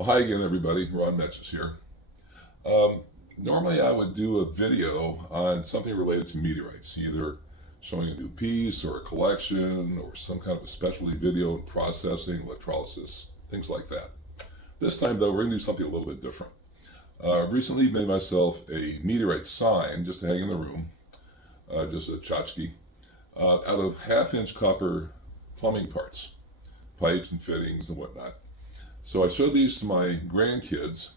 Well, hi again, everybody. Ron Metches here. Um, Normally, I would do a video on something related to meteorites, either showing a new piece or a collection or some kind of a specialty video in processing, electrolysis, things like that. This time, though, we're going to do something a little bit different. Recently, made myself a meteorite sign just to hang in the room, just a tchotchke, out of half-inch copper plumbing parts, pipes and fittings and whatnot. So I showed these to my grandkids,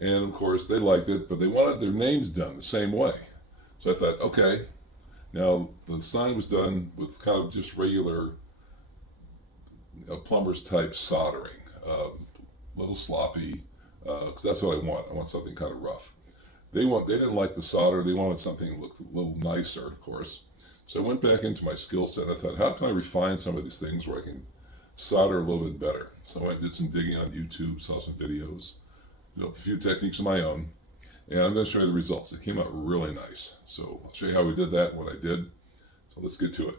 and of course they liked it, but they wanted their names done the same way. So I thought, okay, now the sign was done with kind of just regular plumber's type soldering, a little sloppy, because that's what I want. I want something kind of rough. They didn't like the solder. They wanted something that looked a little nicer, of course. So I went back into my skill set. I thought, how can I refine some of these things where I can solder a little bit better? So I did some digging on YouTube, saw some videos, developed a few techniques of my own, and I'm going to show you the results. It came out really nice. So I'll show you how we did that and what I did. So let's get to it.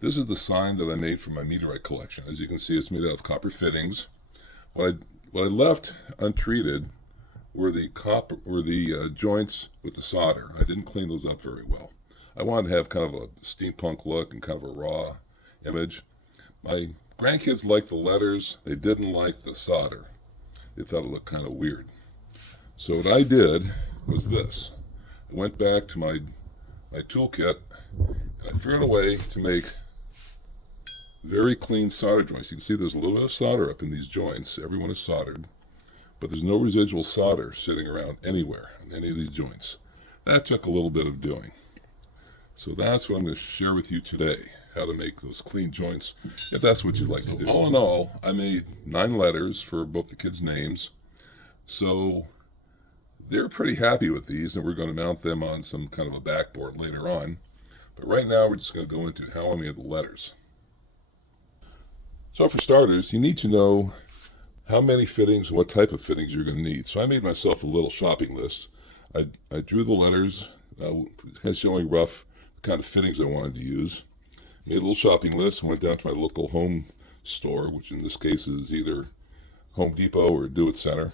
This is the sign that I made for my meteorite collection. As you can see, it's made out of copper fittings. What I left untreated were the joints with the solder. I didn't clean those up very well. I wanted to have kind of a steampunk look and kind of a raw image. My grandkids liked the letters. They didn't like the solder. They thought it looked kind of weird. So what I did was this. I went back to my toolkit and I threw it away to make very clean solder joints. You can see there's a little bit of solder up in these joints. Everyone is soldered, but there's no residual solder sitting around anywhere in any of these joints. That took a little bit of doing. So that's what I'm going to share with you today, how to make those clean joints, if that's what you'd like to do. All in all, I made 9 letters for both the kids' names. So they're pretty happy with these, and we're going to mount them on some kind of a backboard later on. But right now, we're just going to go into how I made the letters. So for starters, you need to know how many fittings and what type of fittings you're going to need. So I made myself a little shopping list. I drew the letters, showing rough kind of fittings I wanted to use. Made a little shopping list and went down to my local home store, which in this case is either Home Depot or Do It Center.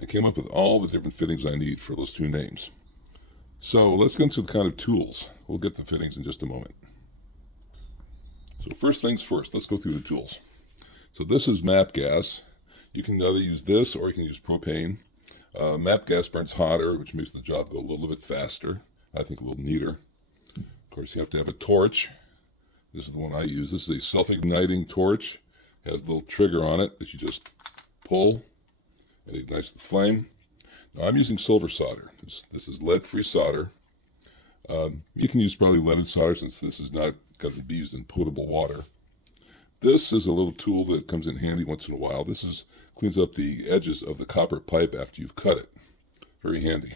I came up with all the different fittings I need for those 2 names. So let's get into the kind of tools. We'll get the fittings in just a moment. So first things first, let's go through the tools. So this is MAP gas. You can either use this or you can use propane. MAP gas burns hotter, which makes the job go a little bit faster. I think a little neater. Of course, you have to have a torch. This is the one I use. This is a self-igniting torch. It has a little trigger on it that you just pull and it ignites the flame. Now I'm using silver solder. This is lead-free solder. You can use probably leaded solder since this is not going to be used in potable water. This is a little tool that comes in handy once in a while. This cleans up the edges of the copper pipe after you've cut it. Very handy.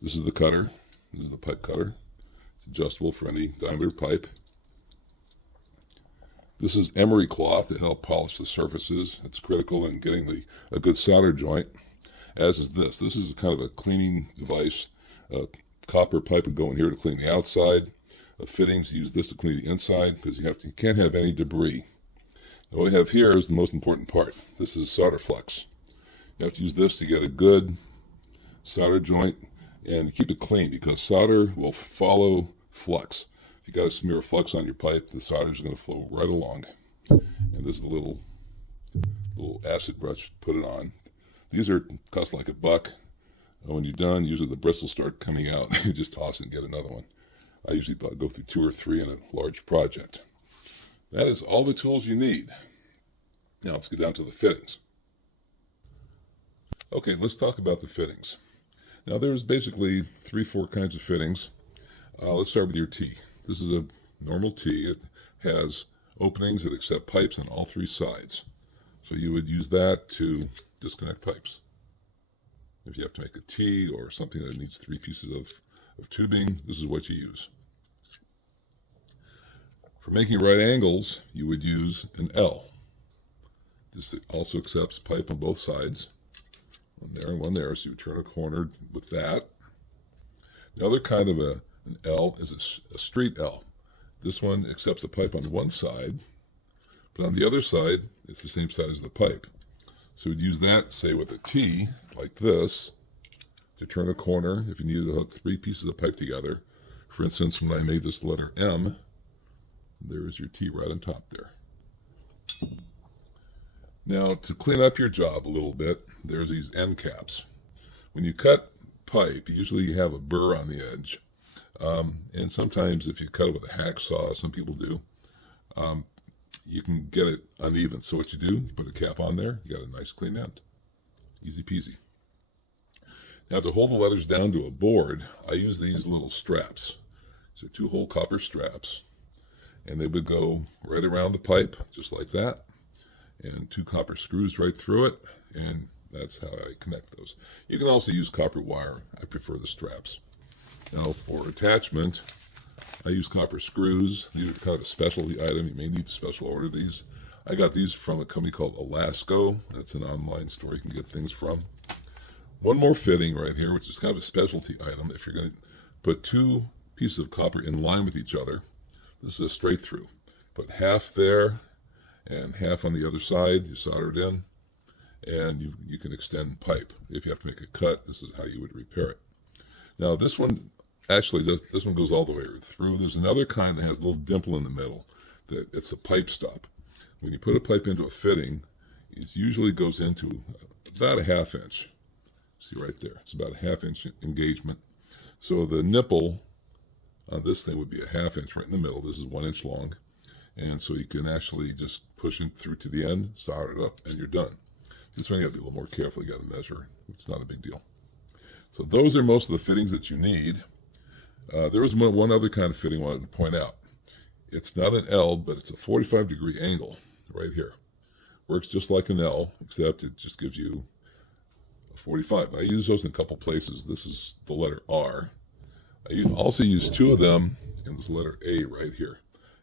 This is the cutter. This is the pipe cutter. It's adjustable for any diameter pipe. This is emery cloth to help polish the surfaces. It's critical in getting a good solder joint, as is this. This is kind of a cleaning device. Copper pipe would go in here to clean the outside. Fittings, use this to clean the inside because you can't have any debris. Now what we have here is the most important part. This is solder flux. You have to use this to get a good solder joint and keep it clean because solder will follow flux. If you got a smear of flux on your pipe, the solder is going to flow right along. And this is a little acid brush, put it on. These cost like $1. And when you're done, usually the bristles start coming out. You just toss it and get another one. I usually go through 2 or 3 in a large project. That is all the tools you need. Now let's get down to the fittings. Okay, let's talk about the fittings. Now there's basically 3-4 kinds of fittings. Let's start with your T. This is a normal T. It has openings that accept pipes on all 3 sides. So you would use that to disconnect pipes. If you have to make a T or something that needs 3 pieces of tubing, this is what you use. For making right angles, you would use an L. This also accepts pipe on both sides. One there and one there, so you turn a corner with that. The other kind of an L is a street L. This one accepts the pipe on one side, But on the other side, it's the same side as the pipe. So we'd use that, say, with a T, like this, to turn a corner if you needed to hook 3 pieces of pipe together. For instance, when I made this letter M, there's your T right on top there. Now, to clean up your job a little bit, there's these end caps. When you cut pipe, usually you have a burr on the edge. And sometimes if you cut it with a hacksaw, some people do, you can get it uneven. So what you do, you put a cap on there, you got a nice clean end. Easy peasy. Now to hold the letters down to a board, I use these little straps. These are 2-hole copper straps. And they would go right around the pipe, just like that. And 2 copper screws right through it. And that's how I connect those. You can also use copper wire. I prefer the straps. Now for attachment, I use copper screws. These are kind of a specialty item. You may need to special order these. I got these from a company called Elasco. That's an online store you can get things from. One more fitting right here, which is kind of a specialty item. If you're going to put 2 pieces of copper in line with each other, this is a straight through. Put half there and half on the other side. You solder it in, and you can extend pipe. If you have to make a cut, this is how you would repair it. Now this one, actually, this one goes all the way through. There's another kind that has a little dimple in the middle. It's a pipe stop. When you put a pipe into a fitting, it usually goes into about a 1/2 inch. See right there, it's about a 1/2 inch engagement. So the nipple on this thing would be a 1/2 inch right in the middle. This is 1 inch long. And so you can actually just push it through to the end, solder it up, and you're done. This one you have to be a little more careful. You got to measure. It's not a big deal. So those are most of the fittings that you need. There was one other kind of fitting I wanted to point out. It's not an L, but it's a 45-degree angle right here. Works just like an L, except it just gives you a 45. I use those in a couple places. This is the letter R. I also use 2 of them in this letter A right here.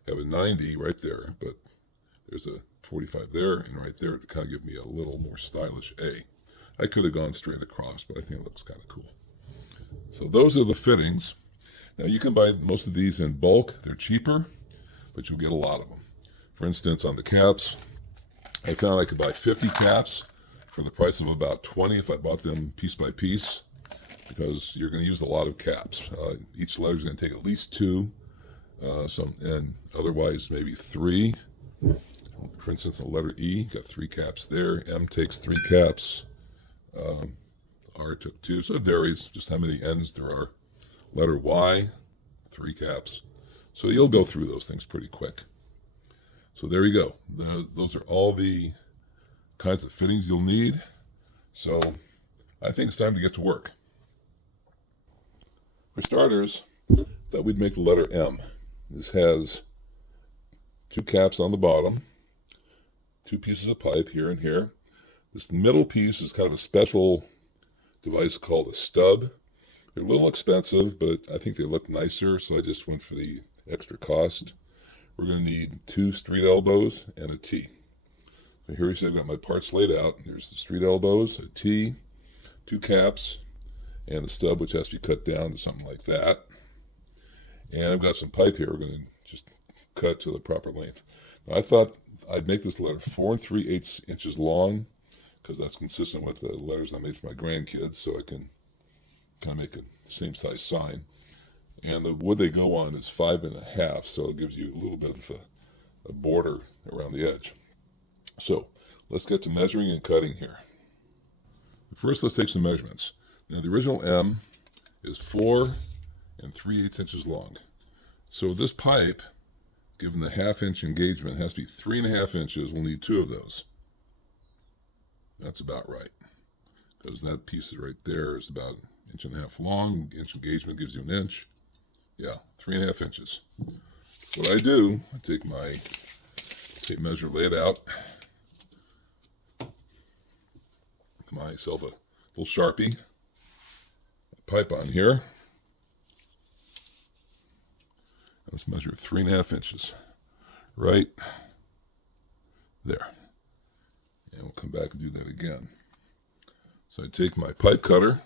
I have a 90 right there, but there's a 45 there and right there to kind of give me a little more stylish A. I could have gone straight across, but I think it looks kind of cool. So those are the fittings. Now you can buy most of these in bulk. They're cheaper, but you'll get a lot of them. For instance, on the caps, I found I could buy 50 caps for the price of about 20 if I bought them piece by piece, because you're going to use a lot of caps. Each letter is going to take at least 2, and otherwise maybe 3. For instance, the letter E got 3 caps there. M takes 3 caps. R took 2, so it varies just how many ends there are. Letter Y, 3 caps. So you'll go through those things pretty quick. So there you go. Those are all the kinds of fittings you'll need. So I think it's time to get to work. For starters, thought we'd make the letter M. This has 2 caps on the bottom, 2 pieces of pipe here and here. This middle piece is kind of a special device called a stub. They're a little expensive, but I think they look nicer, so I just went for the extra cost. We're going to need 2 street elbows and a T. So here you see I've got my parts laid out. There's the street elbows, a T, 2 caps, and a stub, which has to be cut down to something like that. And I've got some pipe here. We're going to just cut to the proper length. Now, I thought I'd make this letter 4 3/8 inches long, because that's consistent with the letters I made for my grandkids, so I can kind of make a same size sign. And the wood they go on is 5 1/2, so it gives you a little bit of a border around the edge. So let's get to measuring and cutting here. First, let's take some measurements. Now the original M is 4 3/8 inches long. So this pipe, given the 1/2 inch engagement, has to be 3 1/2 inches. We'll need 2 of those. That's about right, because that piece right there is about 1 1/2 long. Inch engagement gives you 1 inch. Yeah, 3 1/2 inches. What I do, I take my tape measure, lay it out, myself a little Sharpie, pipe on here. Let's measure 3 1/2 inches right there. And we'll come back and do that again. So I take my pipe cutter,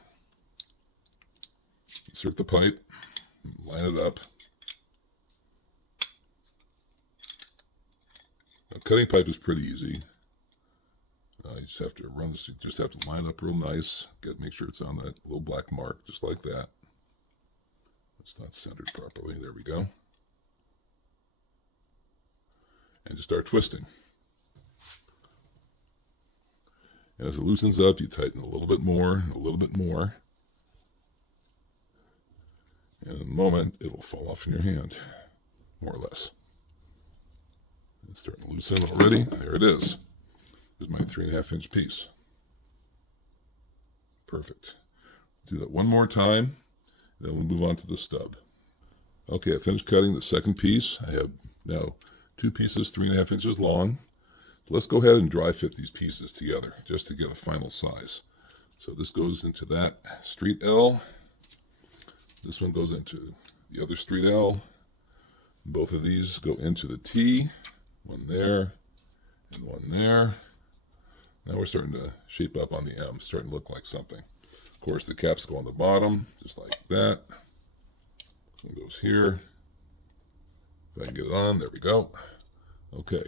insert the pipe, line it up. Now cutting pipe is pretty easy. You just have to run this. You just have to line up real nice. Make sure it's on that little black mark, just like that. It's not centered properly. There we go. And just start twisting. And as it loosens up, you tighten a little bit more, a little bit more. And in a moment, it'll fall off in your hand, more or less. It's starting to loosen already. There it is. There's my 3.5 inch piece. Perfect. Do that one more time, then we'll move on to the stub. Okay, I finished cutting the second piece. I have now 2 pieces 3.5 inches long. So let's go ahead and dry fit these pieces together just to get a final size. So this goes into that street L. This one goes into the other street L. Both of these go into the T. One there and one there. Now we're starting to shape up on the M, starting to look like something. Of course, the caps go on the bottom, just like that. One goes here. If I can get it on, there we go. Okay,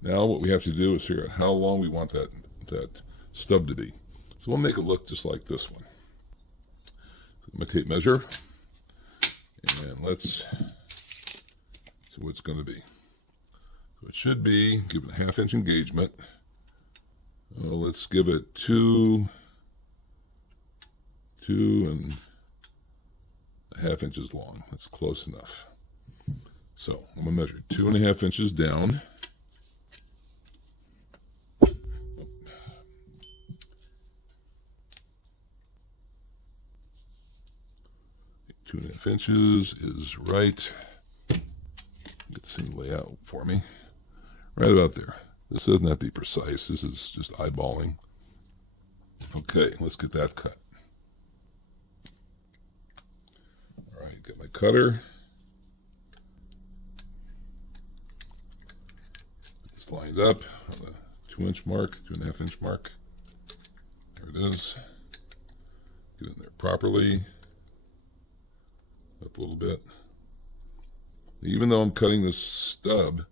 now what we have to do is figure out how long we want that stub to be. So we'll make it look just like this one. So I'm going to tape measure, and let's see what it's going to be. So it should be, give it a 1/2 inch engagement. Well, let's give it 2 1/2 inches long. That's close enough. So I'm going to measure 2.5 inches down. Two and a half inches is right. Get the same layout for me. Right about there. This doesn't have to be precise. This is just eyeballing. Okay, let's get that cut. All right, get my cutter. Get this lined up on the 2 inch mark, 2.5 inch mark. There it is. Get in there properly. Up a little bit. Even though I'm cutting this stub,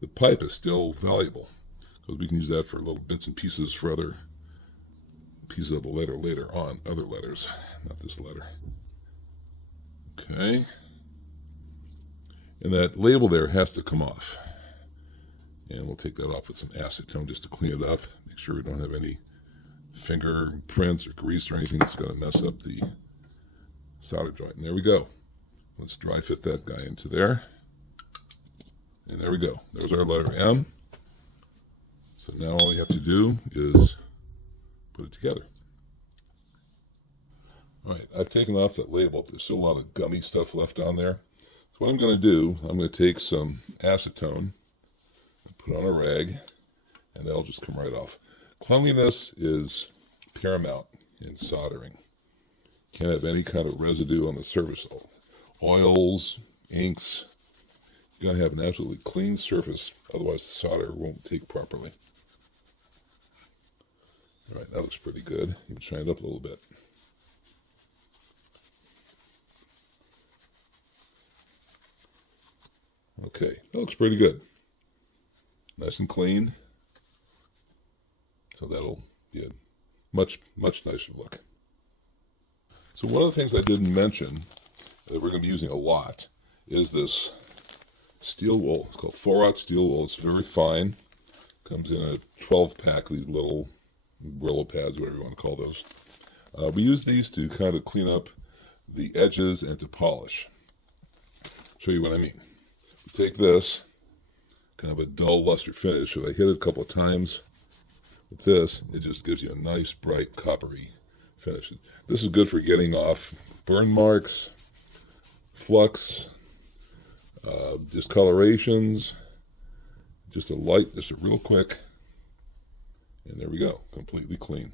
the pipe is still valuable because we can use that for little bits and pieces for other pieces of the letter later on, other letters, not this letter. Okay. And that label there has to come off. And we'll take that off with some acetone just to clean it up. Make sure we don't have any fingerprints or grease or anything that's going to mess up the solder joint. And there we go. Let's dry fit that guy into there. And there we go. There's our letter M. So now all we have to do is put it together. All right, I've taken off that label. There's still a lot of gummy stuff left on there. So what I'm going to do, I'm going to take some acetone, put on a rag, and that'll just come right off. Cleanliness is paramount in soldering. Can't have any kind of residue on the surface. Oils, inks. You gotta have an absolutely clean surface, otherwise the solder won't take properly. All right, that looks pretty good. You can shine it up a little bit. Okay, that looks pretty good. Nice and clean. So that'll be a much nicer look. So one of the things I didn't mention that we're going to be using a lot is this steel wool. It's called 4/0 steel wool. It's very fine. Comes in a 12-pack, these little Brillo pads, whatever you want to call those. We use these to kind of clean up the edges and to polish. Show you what I mean. We take this, kind of a dull luster finish. If I hit it a couple of times with this, it just gives you a nice, bright, coppery finish. This is good for getting off burn marks, flux, discolorations, just a real quick, and there we go, completely clean.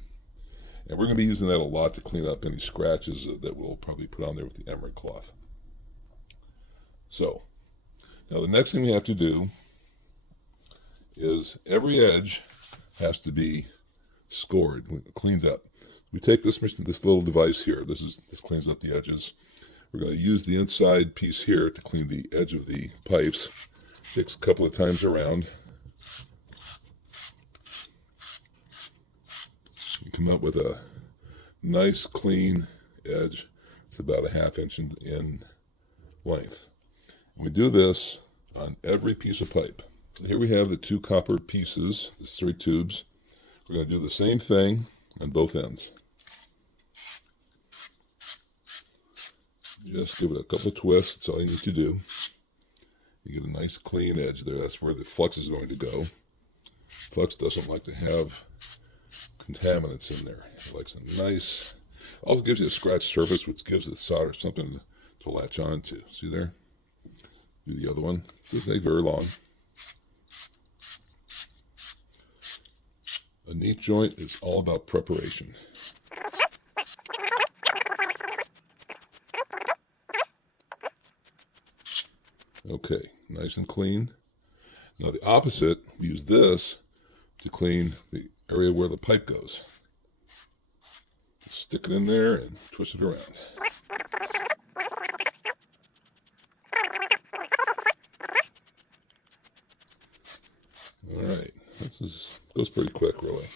And we're going to be using that a lot to clean up any scratches that we'll probably put on there with the emery cloth. So, now the next thing we have to do is every edge has to be scored, it cleans up. We take this little device here, this cleans up the edges. We're going to use the inside piece here to clean the edge of the pipes. Takes a couple of times around. come up with a nice clean edge. It's about a 1/2 inch in length. And we do this on every piece of pipe. Here we have the 2 copper pieces, the 3 tubes. We're going to do the same thing on both ends. Just give it a couple of twists, that's all you need to do. You get a nice clean edge there, that's where the flux is going to go. Flux doesn't like to have contaminants in there. It likes a nice, also gives you a scratched surface, which gives the solder something to latch on to. See there? Do the other one. Doesn't take very long. A neat joint is all about preparation. Okay, nice and clean. Now the opposite, we use this to clean the area where the pipe goes. Stick it in there and twist it around. Alright, goes pretty quick really.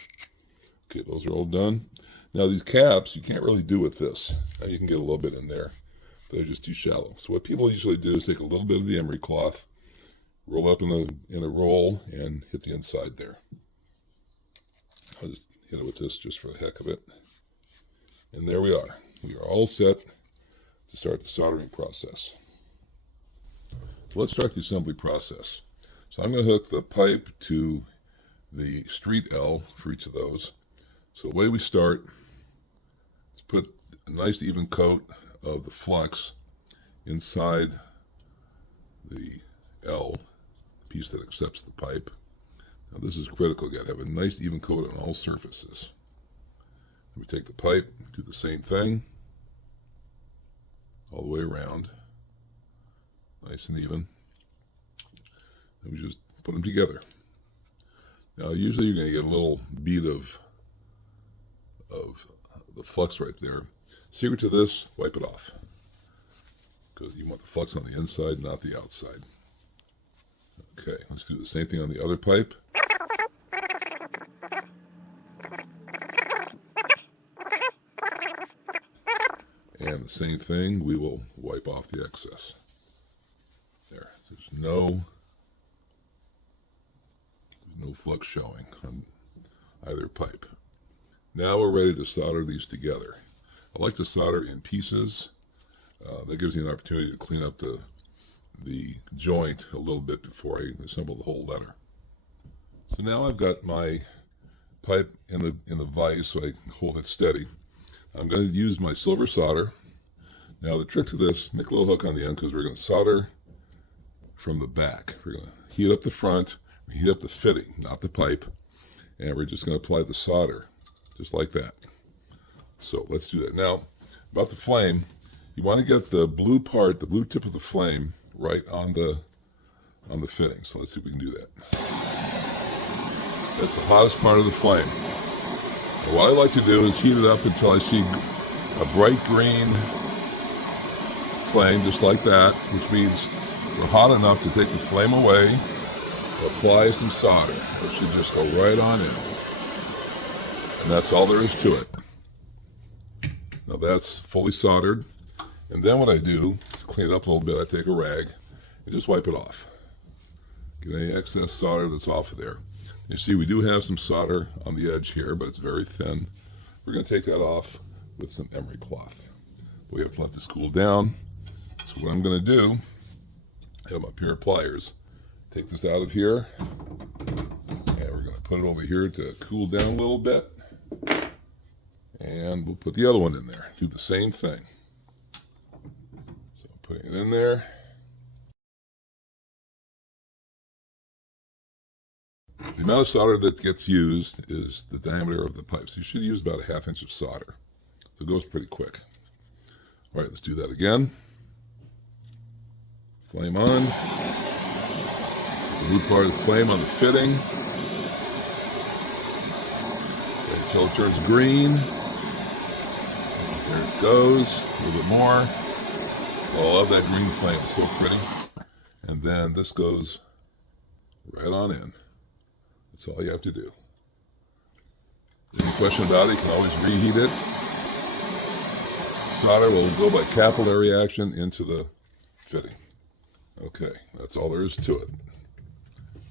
Okay, those are all done. Now these caps, you can't really do with this. Now you can get a little bit in there. They're just too shallow. So what people usually do is take a little bit of the emery cloth, roll up in a roll, and hit the inside there. I'll just hit it with this just for the heck of it. And there we are. We are all set to start the soldering process. So let's start the assembly process. So I'm going to hook the pipe to the street L for each of those. So the way we start is put a nice even coat of the flux inside the L, the piece that accepts the pipe. Now this is critical. You got to have a nice even coat on all surfaces. Then we take the pipe, do the same thing all the way around, nice and even. And we just put them together. Now usually you're going to get a little bead of the flux right there. Secret to this, wipe it off, because you want the flux on the inside, not the outside. Okay, let's do the same thing on the other pipe. And the same thing, we will wipe off the excess. There, there's no flux showing on either pipe. Now we're ready to solder these together. I like to solder in pieces. That gives me an opportunity to clean up the joint a little bit before I assemble the whole letter. So now I've got my pipe in the vise so I can hold it steady. I'm going to use my silver solder. Now the trick to this, make a little hook on the end because we're going to solder from the back. We're going to heat up the front, heat up the fitting, not the pipe, and we're just going to apply the solder just like that. So let's do that. Now, about the flame, you want to get the blue part, the blue tip of the flame, right on the fitting. So let's see if we can do that. That's the hottest part of the flame. And what I like to do is heat it up until I see a bright green flame, just like that, which means we're hot enough to take the flame away, apply some solder. It should just go right on in. And that's all there is to it. Now that's fully soldered. And then what I do, to clean it up a little bit, I take a rag and just wipe it off. Get any excess solder that's off of there. You see we do have some solder on the edge here, but it's very thin. We're going to take that off with some emery cloth. We have to let this cool down. So what I'm going to do, I have my pair of pliers. Take this out of here, and we're going to put it over here to cool down a little bit. And we'll put the other one in there. Do the same thing. So putting it in there. The amount of solder that gets used is the diameter of the pipe. So you should use about a 1/2 inch of solder. So it goes pretty quick. All right, let's do that again. Flame on. The blue part of the flame on the fitting. Okay, until it turns green. There it goes, a little bit more. Oh, I love that green flame, it's so pretty. And then this goes right on in. That's all you have to do. Any question about it, you can always reheat it. Solder will go by capillary action into the fitting. Okay, that's all there is to it.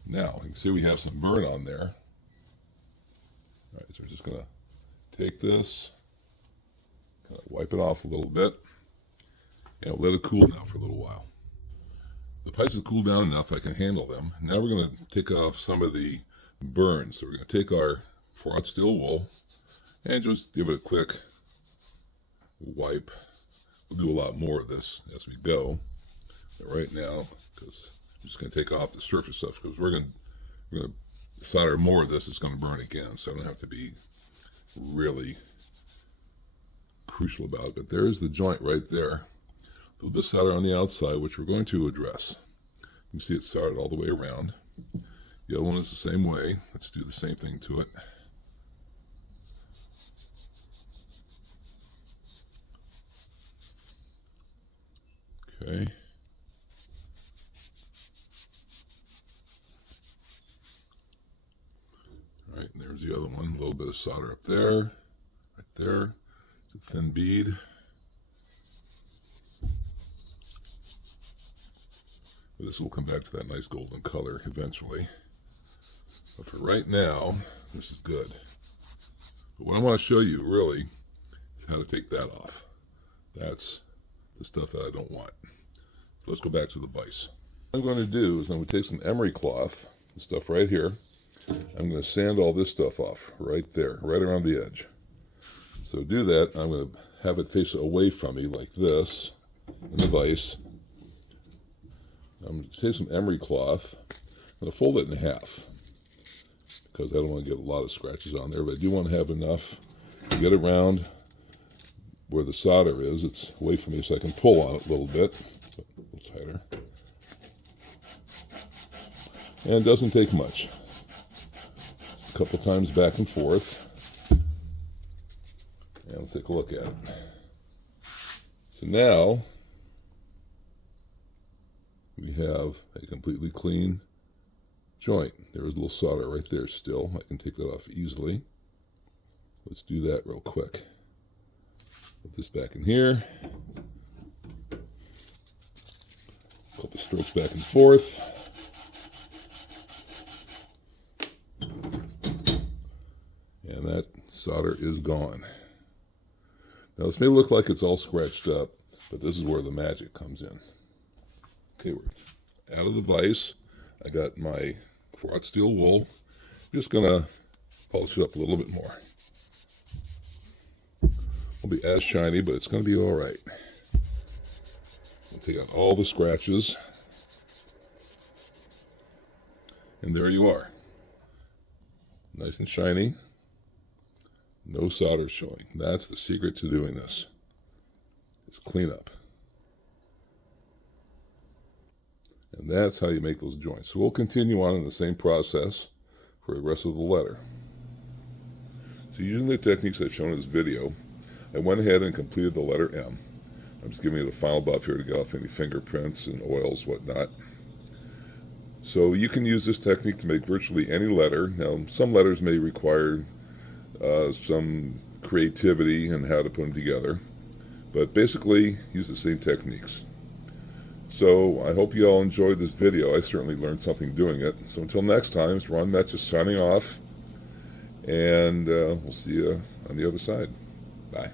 Now, you can see we have some burn on there. All right, so we're just going to take this, kind of wipe it off a little bit, and let it cool now for a little while. The pipes have cooled down enough I can handle them. Now we're going to take off some of the burn. So we're going to take our 4/0 steel wool and just give it a quick wipe. We'll do a lot more of this as we go. But right now, because I'm just going to take off the surface stuff, because we're going to solder more of this, it's going to burn again. So I don't have to be really crucial about it. But there's the joint right there. A little bit of solder on the outside, which we're going to address. You can see it's soldered all the way around. The other one is the same way. Let's do the same thing to it. Okay. All right, and there's the other one. A little bit of solder up there, right there. It's a thin bead. This will come back to that nice golden color eventually. But for right now, this is good. But what I want to show you really is how to take that off. That's the stuff that I don't want. So let's go back to the vise. What I'm going to do is I'm going to take some emery cloth, the stuff right here. I'm going to sand all this stuff off right there, right around the edge. So to do that, I'm going to have it face away from me like this in the vise. I'm going to take some emery cloth. I'm going to fold it in half because I don't want to get a lot of scratches on there, but I do want to have enough to get around where the solder is. It's away from me so I can pull on it a little bit. A little tighter. And it doesn't take much. Just a couple times back and forth. And let's take a look at it. So now we have a completely clean joint. There was a little solder right there still. I can take that off easily. Let's do that real quick. Put this back in here. Couple strokes back and forth. And that solder is gone. Now this may look like it's all scratched up, but this is where the magic comes in. Okay, we're out of the vise. I got my 4/0 steel wool. Just gonna polish it up a little bit more. Won't be as shiny, but it's gonna be all right. We'll take out all the scratches, and there you are, nice and shiny. No solder showing. That's the secret to doing this. Is clean up. And that's how you make those joints. So we'll continue on in the same process for the rest of the letter. So using the techniques I've shown in this video, I went ahead and completed the letter M. I'm just giving it a final buff here to get off any fingerprints and oils, whatnot. So you can use this technique to make virtually any letter. Now, some letters may require some creativity in how to put them together, but basically use the same techniques. So I hope you all enjoyed this video. I certainly learned something doing it. So until next time, it's Ron Metz just signing off, and we'll see you on the other side. Bye.